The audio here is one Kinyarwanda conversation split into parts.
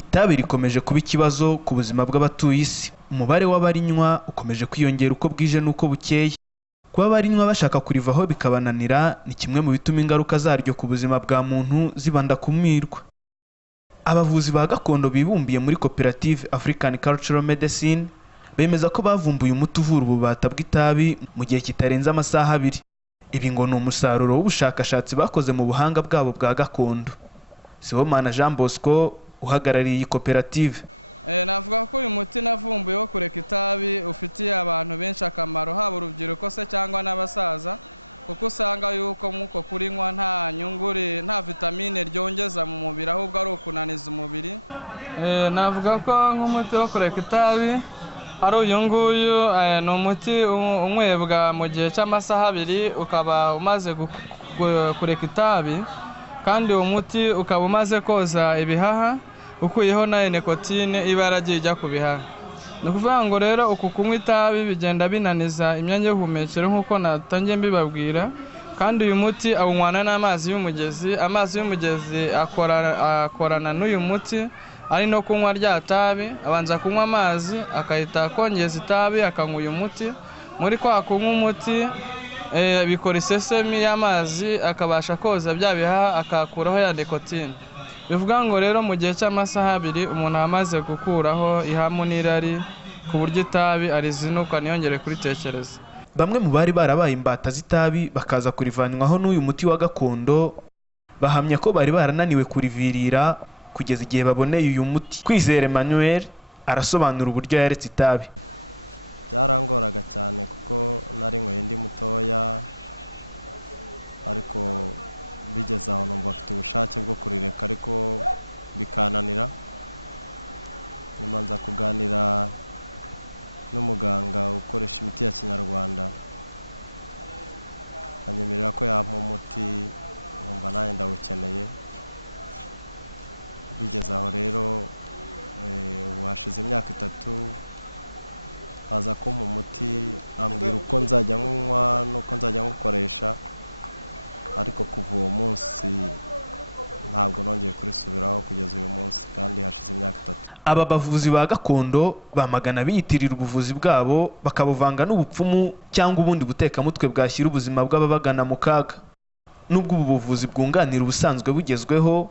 Itabi rikomeje kuba ikibazo ku buzima bw'abatuye isi. Umubare w'abarinywa ukomeje kwiyongera uko bwije n'uko bukeye. Kuba abarinywa bashaka kurivaho bikabananira ni kimwe mu bituma ingaruka zaryo ku buzima bwa muntu zibanda kumirwa. Abavuzi ba gakondo bibumbiye muri koperative African Cultural Medicine bemeza ko bavumbuye umuti uvura ububata bw'itabi mu gihe kitarenze amasaha 2. Ibi ngo ni umusaruro w'ubushakashatsi bakoze mu buhanga bwabo bwa gakondo. Sibomana Jean Bosco uhagarariye iyi koperative. Navuga ko uyu muti navumbuye wo kureka itabi ufitiye abantu benshi akamaro, haba urubyiruko se cyangwa n'abasaza, kuko usanga yuko muko kurinywa nta nyunguri, nta vitamine ryongeza mu mubiri, ahubwo ari ukunaniza umubiri. Navuga ko nk'umuti wo kureka itabi ari uyu nguyu, ni umuti unywebwa mu gihe cy'amasaha 2 ukaba umaze kureka itabi, kandi uwo muti ukaba umaze koza ibihaha ukuyeho na nikotine iba yaragiye ijya ku bihaha. Ni ukuvuga ngo rero uku kunywa itabi bigenda binaniza imyanya y'ubuhumekero nk'uko natangiye mbibabwira, kandi uyu muti awunywana n'amazi y'umugezi. Amazi y'umugezi akorana n'uyu muti, ari no kunywa rya tabi, abanza kunywa amazi akahita akongeza itabi akanywa uyu muti. Muri kwa kunywa umuti bikora isesemi y'amazi akabasha koza bya bihaha akakuraho ya nikotine. Bivuga ngo rero mu gihe cy'amasaha 2 umuntu amaze gukuraho ihamu n'irari ku buryo itabi arizinuka ntiyongere kuritekereza. Bamwe mu bari barabaye imbata z'itabi bakaza kurivanwaho n'uyu muti wa gakondo bahamya ko bari barananiwe kurivirira kugeza igihe baboneye uyu muti. Kwizera Emmanuel arasobanura uburyo yaretse itabi. Byarangoraga cyane kuko nari ngoye ndi mutoya, ariko bigeze aho numva afite ubushake bwo kurireka ariko bikananira. Nyuma nza kuganira n'umuganga ukoresha imiti ya kinyarwanda, anyemerera ko yampa umuti, numva nanjye ndawukeneye. Bigeze aho rero ubu hashize imyaka 3 aza kumpa umuti, ambwira uko nzajya nywa n'uko nzajya ngukoresha, ariko kuva uwo munsi ntabwo nongeye kurisubiraho kugeza uyu munsi, kandi hashize imyaka 3. Aba bavuzi ba gakondo bamagana biyitirira ubuvuzi bwabo bakabuvanga n'ubupfumu cyangwa ubundi butekamutwe bwashyira ubuzima bw'ababagana mu kaga. Nubwo ubu buvuzi bwunganira ubusanzwe bugezweho,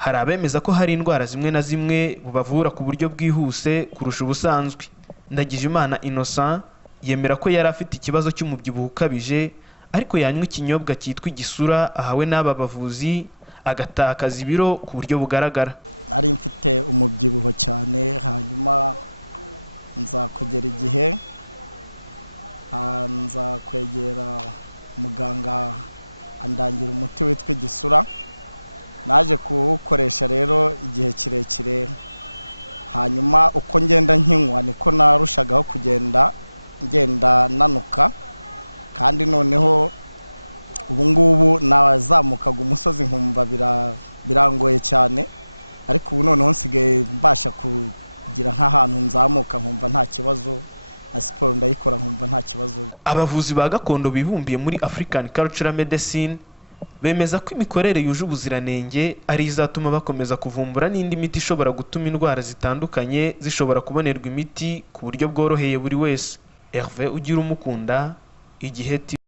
hari abemeza ko hari indwara zimwe na zimwe bubavura ku buryo bwihuse kurusha ubusanzwe. Ndagijimana Innocent yemera ko yari afite ikibazo cy'umubyibuho ukabije, ariko yanywa ikinyobwa cyitwa igisura ahawe n'aba bavuzi agatakaza ibiro ku buryo bugaragara. Ari mfite umubyibuho cyane, hanyuma nza kugera igihe nza kwegera muganga andangira umuti witwa igisura. Naje kuwukoresha rero igihe kirekire, hanyuma uko ngenda nkinywa niko narushagaho kugenda ngenda nanuka, kandi noneho ubu ngubu nazamukaga umusozi nkumva birangoye cyane, ariko ubu noneho nsigaye mbasha kugira nk'ahantu nzamuka nkumva nta kibazo, na siporo ndayikora nkumva nta kibazo. Abavuzi ba gakondo bibumbiye muri African Cultural Medicine bemeza ko imikorere yuje ubuziranenge ari izatuma bakomeza kuvumbura n'indi miti ishobora gutuma indwara zitandukanye zishobora kubonerwa imiti ku buryo bworoheye buri wese. Hervé Ugirumukunda, Igihe TV.